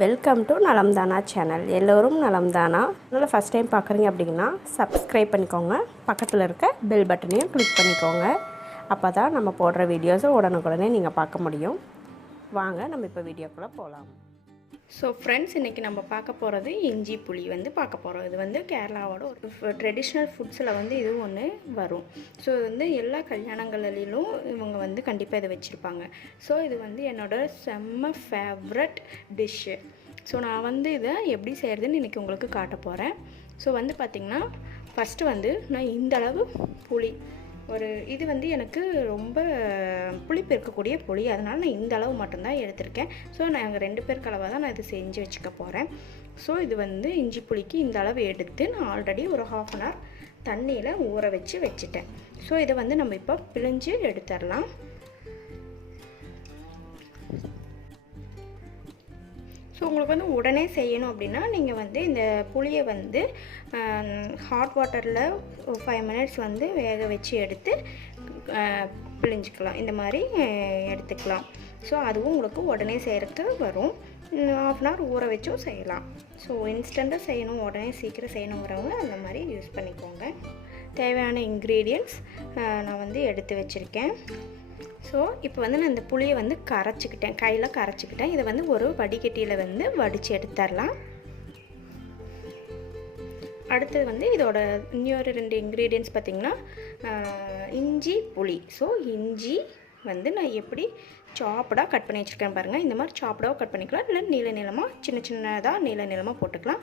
Welcome to நலம்தானா channel. எல்லோரும் நலம்தானா அதனால் first time பார்க்குறீங்க அப்படின்னா சப்ஸ்கிரைப் பண்ணிக்கோங்க. பக்கத்தில் இருக்க பெல் பட்டனையும் கிளிக் பண்ணிக்கோங்க. அப்போ தான் நம்ம போடுற வீடியோஸை உடனுக்குடனே நீங்கள் பார்க்க முடியும். வாங்க நம்ம இப்போ வீடியோக்குள்ளே போகலாம். ஸோ ஃப்ரெண்ட்ஸ், இன்றைக்கி நம்ம பார்க்க போகிறது இஞ்சி புளி பார்க்க போகிறோம். இது கேரளாவோட ஒரு ட்ரெடிஷ்னல் ஃபுட்ஸில் இது ஒன்று வரும். ஸோ இது எல்லா கல்யாணங்களிலும் இவங்க கண்டிப்பாக இதை வச்சுருப்பாங்க. ஸோ இது என்னோடய செம்ம ஃபேவரட் டிஷ்ஷு. ஸோ நான் இதை எப்படி செய்கிறதுன்னு இன்றைக்கி உங்களுக்கு காட்ட போகிறேன். ஸோ பார்த்திங்கன்னா ஃபஸ்ட்டு நான் இந்தளவு புளி இது எனக்கு ரொம்ப புளிப்பு இருக்கக்கூடிய புளி, அதனால் நான் இந்த அளவு மட்டும்தான் எடுத்திருக்கேன். ஸோ நாங்கள் 2 பேருக்கு அளவாக தான் நான் இது செஞ்சு வச்சுக்க போகிறேன். ஸோ இது இஞ்சி புளிக்கு இந்த அளவு எடுத்து நான் ஆல்ரெடி ஒரு 1/2 அன் ஹவர் தண்ணியில் ஊற வச்சுட்டேன். ஸோ இதை நம்ம இப்போ பிழிஞ்சு எடுத்துடலாம். ஸோ உங்களுக்கு உடனே செய்யணும் அப்படின்னா நீங்கள் இந்த புளியை ஹாட் வாட்டரில் 5 மினிட்ஸ் வேக வச்சு எடுத்து பிழிஞ்சிக்கலாம். இந்த மாதிரி எடுத்துக்கலாம். ஸோ அதுவும் உங்களுக்கு உடனே செய்கிறதுக்கு வரும். 1/2 அன் ஹவர் ஊற வச்சும் செய்யலாம். ஸோ இன்ஸ்டண்ட்டாக செய்யணும், உடனே சீக்கிரம் செய்யணுங்கிறவங்க அந்த மாதிரி யூஸ் பண்ணிக்கோங்க. தேவையான இன்க்ரீடியன்ட்ஸ் நான் எடுத்து வச்சுருக்கேன். ஸோ இப்போ நான் இந்த புளியை கரைச்சிக்கிட்டேன், கையில் கரைச்சிக்கிட்டேன். இதை ஒரு வடிகட்டியில் வடித்து எடுத்துடலாம். அடுத்தது இதோட இன்னொரு 2 இன்க்ரீடியன்ட்ஸ் பார்த்திங்கன்னா இஞ்சி புளி. ஸோ இஞ்சி நான் எப்படி சாப்டாக கட் பண்ணி வச்சுருக்கேன் பாருங்கள். இந்த மாதிரி சாப்டாக கட் பண்ணிக்கலாம், இல்லை நீளமாக சின்னதாக நீளமாக போட்டுக்கலாம்.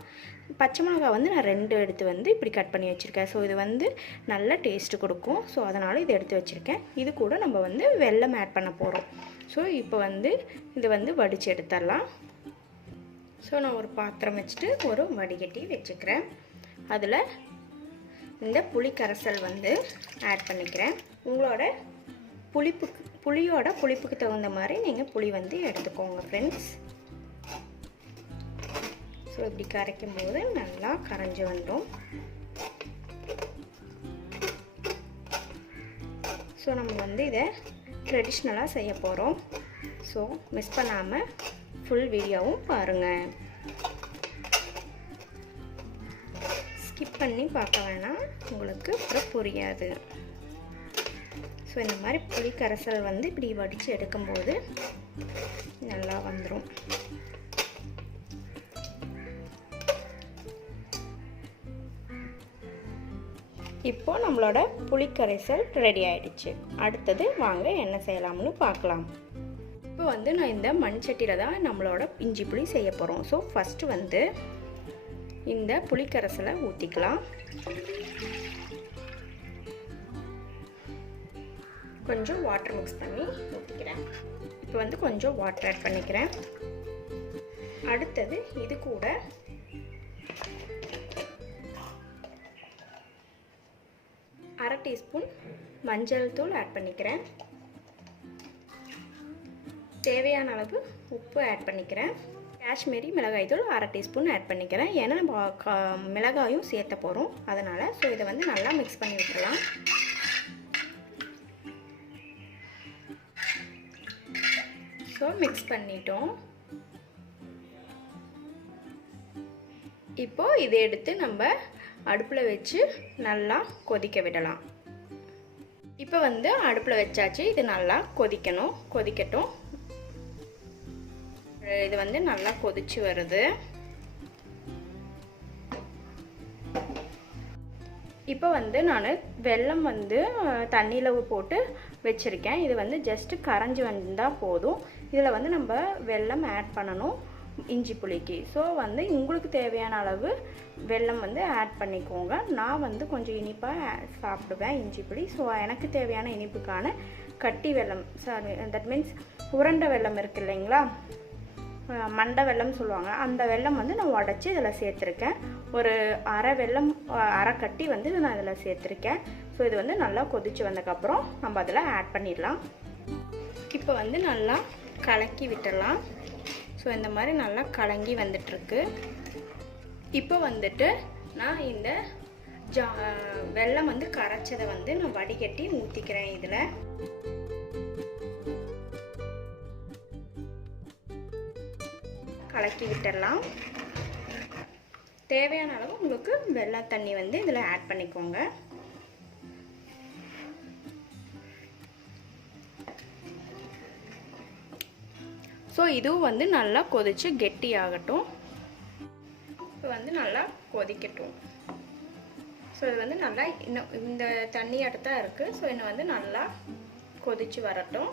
பச்சை மிளகா நான் 2 எடுத்து இப்படி கட் பண்ணி வச்சுருக்கேன். ஸோ இது நல்ல டேஸ்ட்டு கொடுக்கும். ஸோ அதனால் இதை எடுத்து வச்சுருக்கேன். இது கூட நம்ம வெல்லம் ஆட் பண்ண போகிறோம். ஸோ இப்போ இது வடித்து எடுத்துடலாம். ஸோ நான் ஒரு பாத்திரம் வச்சுட்டு ஒரு வடிகட்டி வச்சுக்கிறேன். அதில் இந்த புளி கரைசல் ஆட் பண்ணிக்கிறேன். உங்களோட புளியோட புளிப்புக்கு தகுந்த மாதிரி நீங்கள் புளி எடுத்துக்கோங்க ஃப்ரெண்ட்ஸ். ஸோ இப்படி கரைக்கும் போது நல்லா கரைஞ்சி வந்துடும். ஸோ நம்ம இதை ட்ரெடிஷ்னலாக செய்ய போகிறோம். ஸோ மிஸ் பண்ணாமல் ஃபுல் வீடியோவும் பாருங்கள். ஸ்கிப் பண்ணி பார்க்க வேணாம், உங்களுக்கு அப்புறம் புரியாது. ஸோ இந்த மாதிரி புளி கரைசல் இப்படி வடித்து எடுக்கும்போது நல்லா வந்துடும். இப்போது நம்மளோட புளி கரைசல் ரெடி ஆகிடுச்சு. அடுத்தது வாங்க என்ன செய்யலாம்னு பார்க்கலாம். இப்போ நான் இந்த மண் சட்டியில் தான் நம்மளோட இஞ்சி புளி செய்ய போகிறோம். ஸோ ஃபஸ்ட்டு இந்த புளி கரைசலை ஊற்றிக்கலாம். கொஞ்சம் வாட்டர் மிக்ஸ் பண்ணி ஊற்றிக்கிறேன். இப்போ கொஞ்சம் வாட்டர் ஆட் பண்ணிக்கிறேன். அடுத்தது இது கூட அரை டீஸ்பூன் மஞ்சள் தூள் ஆட் பண்ணிக்கிறேன். தேவையான அளவு உப்பு ஆட் பண்ணிக்கிறேன். காஷ்மீரி மிளகாய் தூள் அரை டீஸ்பூன் ஆட் பண்ணிக்கிறேன். ஏன்னா நம்ம மிளகாயும் சேர்த்த போகிறோம், அதனால். ஸோ இதை நல்லா மிக்ஸ் பண்ணி விட்டுறலாம். ஸோ மிக்ஸ் பண்ணிட்டோம். இப்போது இதை எடுத்து நம்ம அடுப்பில் வச்சு நல்லா கொதிக்க விடலாம். இப்போ அடுப்பில் வச்சாச்சு. இது நல்லா கொதிக்கட்டும். இது நல்லா கொதிச்சு வருது. இப்போ நான் வெல்லம் தண்ணியில் போட்டு வச்சுருக்கேன். இது ஜஸ்ட்டு கரைஞ்சி வந்தால் போதும். இதில் நம்ம வெல்லம் ஆட் பண்ணணும் இஞ்சி புளிக்கு. ஸோ உங்களுக்கு தேவையான அளவு வெல்லம் ஆட் பண்ணிக்கோங்க. நான் கொஞ்சம் இனிப்பாக சாப்பிடுவேன் இஞ்சி புளி. ஸோ எனக்கு தேவையான இனிப்புக்கான கட்டி வெல்லம், சாரி தட் மீன்ஸ் உருண்டை வெல்லம் இருக்குது இல்லைங்களா, மண்டை வெல்லம் சொல்லுவாங்க, அந்த வெல்லம் நான் உடச்சி இதில் சேர்த்துருக்கேன். ஒரு அரை கட்டி நான் இதில் சேர்த்துருக்கேன். ஸோ இது நல்லா கொதிச்சு வந்ததுக்கப்புறம் நம்ம அதில் ஆட் பண்ணிடலாம். இப்போ நல்லா கலக்கி விட்டுடலாம். ஸோ இந்த மாதிரி நல்லா கலங்கி வந்துட்டுருக்கு. இப்போ நான் இந்த வெல்லம் கரைச்சதை நான் வடிகட்டி ஊற்றிக்கிறேன். இதில் கலக்கி விட்டுடலாம். தேவையான அளவு உங்களுக்கு வெள்ளை தண்ணி வந்து இதில் ஆட் பண்ணிக்கோங்க. ஸோ இதுவும் வந்து நல்லா கொதிச்சு கெட்டி ஆகட்டும். இப்போ வந்து நல்லா கொதிக்கட்டும். ஸோ இது வந்து நல்லா இன்னும் இந்த தண்ணி அடுத்தான் இருக்குது. ஸோ இன்னும் வந்து நல்லா கொதிச்சு வரட்டும்.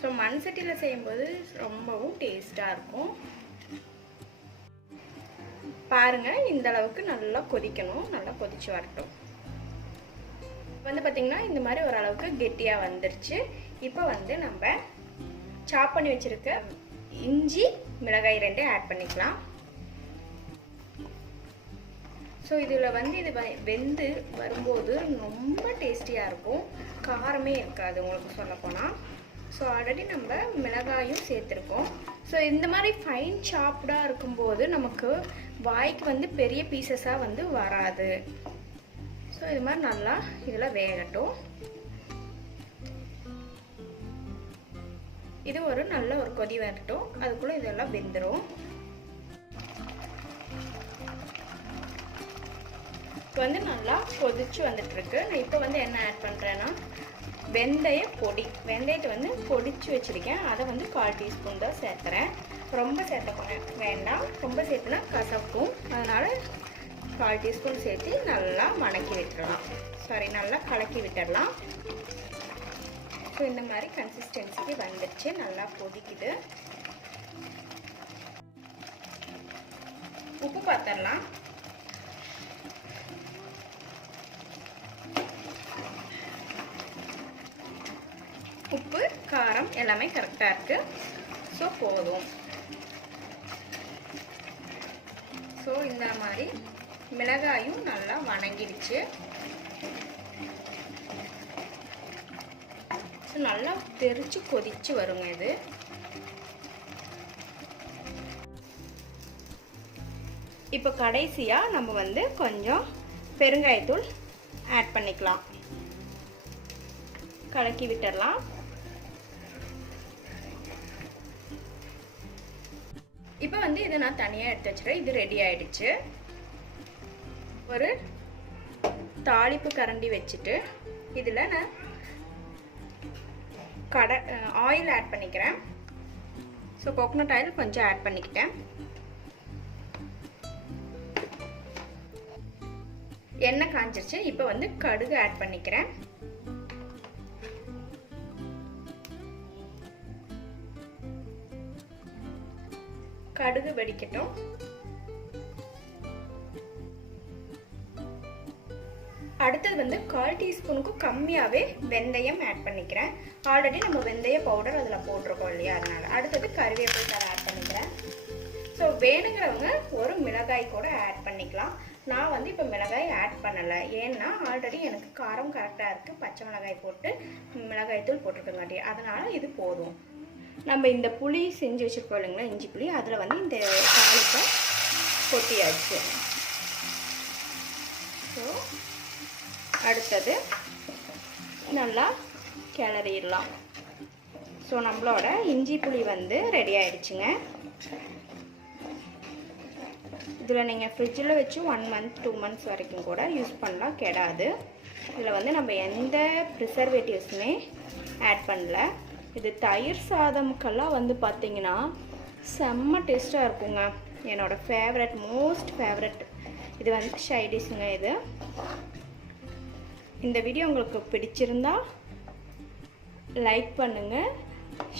ஸோ மண் சட்டியில் செய்யும்போது ரொம்பவும் டேஸ்ட்டாக இருக்கும். பாருங்கள், இந்த அளவுக்கு நல்லா கொதிக்கணும். நல்லா கொதிச்சு வரட்டும். வந்து பார்த்திங்கன்னா இந்த மாதிரி ஓரளவுக்கு கெட்டியாக வந்துருச்சு. இப்போ வந்து நம்ம சாப் பண்ணி வச்சுருக்க இஞ்சி மிளகாய் 2 ஆட் பண்ணிக்கலாம். ஸோ இதில் வந்து இது வெந்து வரும்போது ரொம்ப டேஸ்டியாக இருக்கும். காரமே இருக்காது உங்களுக்கு சொல்லப்போனால். ஸோ ஆல்ரெடி நம்ம மிளகாயும் சேர்த்துருக்கோம். ஸோ இந்த மாதிரி ஃபைன் சாப்டாக இருக்கும்போது நமக்கு வாய்க்கு வந்து பெரிய பீசஸாக வந்து வராது. ஸோ இது மாதிரி நல்லா இதில் வேகட்டும். இது ஒரு நல்ல ஒரு கொதி வரட்டும். அதுக்குள்ளே இதெல்லாம் வெந்துடும். இப்போ வந்து நல்லா கொதிச்சு வந்துட்டுருக்கு. நான் இப்போ வந்து என்ன ஆட் பண்ணுறேன்னா வெந்தய பொடி. வெந்தயத்தை வந்து பொடிச்சு வச்சுருக்கேன். அதை வந்து 1/4 டீஸ்பூன் தான் சேர்த்துறேன். ரொம்ப சேர்த்த வேண்டாம். ரொம்ப சேர்த்துனா கசக்கும். அதனால் 1/4 டீஸ்பூன் சேர்த்து நல்லா வணக்கி விட்டுடலாம். நல்லா கலக்கி விட்டுடலாம். ஸோ இந்த மாதிரி கன்சிஸ்டன்சிக்கு வந்துடுச்சு. நல்லா கொதிக்குது. உப்பு பார்த்துடலாம். உப்பு காரம் எல்லாமே கரெக்டாக இருக்குது. ஸோ போதும். ஸோ இந்த மாதிரி மிளகாயும் நல்லா வணங்கிடுச்சு. நல்லா தெரிச்சு கொதிச்சு வருங்க இது. இப்போ கடைசியாக நம்ம வந்து கொஞ்சம் பெருங்காயத்தூள் ஆட் பண்ணிக்கலாம். கலக்கி விட்டுடலாம். இப்போ வந்து இதை நான் தனியாக எடுத்து வச்சுக்கிறேன். இது ரெடி ஆயிடுச்சு. ஒரு தாளிப்பு கரண்டி வச்சுட்டு இதில் நான் ஆயில் ஆட் பண்ணிக்கிறேன். ஸோ கோகோனட் ஆயில் கொஞ்சம் ஆட் பண்ணிக்கிட்டேன். எண்ணெய் காஞ்சிருச்சு. இப்போ வந்து கடுகு ஆட் பண்ணிக்கிறேன். கடுகு வெடிக்கட்டும். அடுத்தது வந்து 1/4 டீஸ்பூனுக்கு கம்மியாகவே வெந்தயம் ஆட் பண்ணிக்கிறேன். ஆல்ரெடி நம்ம வெந்தய பவுடர் அதில் போட்டிருக்கோம் இல்லையா, அதனால். அடுத்தது கருவேப்பிலை தழை ஆட் பண்ணிக்கிறேன். ஸோ வேணுங்கிறவங்க ஒரு மிளகாய் கூட ஆட் பண்ணிக்கலாம். நான் வந்து இப்போ மிளகாய் ஆட் பண்ணலை. ஏன்னா ஆல்ரெடி எனக்கு காரம் கரெக்டாக இருக்குது. பச்சை மிளகாய் போட்டு மிளகாய் தூள் போட்டிருக்கங்காட்டி அதனால் இது போதும். நம்ம இந்த புளி செஞ்சு வச்சுருக்கோம் இல்லைங்களா, இஞ்சி புளி, அதில் வந்து இந்த தாளிப்பை கொட்டியாச்சு. ஸோ அடுத்தது நல்லா கிளறிடலாம். ஸோ நம்மளோட இஞ்சி புளி வந்து ரெடி ஆகிடுச்சுங்க. இதில் நீங்கள் ஃப்ரிட்ஜில் வச்சு 1 month 2 months வரைக்கும் கூட யூஸ் பண்ணலாம், கெடாது. இதில் வந்து நம்ம எந்த ப்ரிசர்வேட்டிவ்ஸுமே ஆட் பண்ணல. இது தயிர் சாதமுக்கெல்லாம் வந்து பார்த்திங்கன்னா செம்ம டேஸ்ட்டாக இருக்குங்க. என்னோடய ஃபேவரட், மோஸ்ட் ஃபேவரட் இது வந்து சைடிஷ்ங்க. இது இந்த வீடியோ உங்களுக்கு பிடிச்சிருந்தா லைக் பண்ணுங்கள்,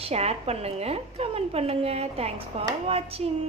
ஷேர் பண்ணுங்கள், கமெண்ட் பண்ணுங்கள். தேங்க்ஸ் ஃபார் வாட்சிங்.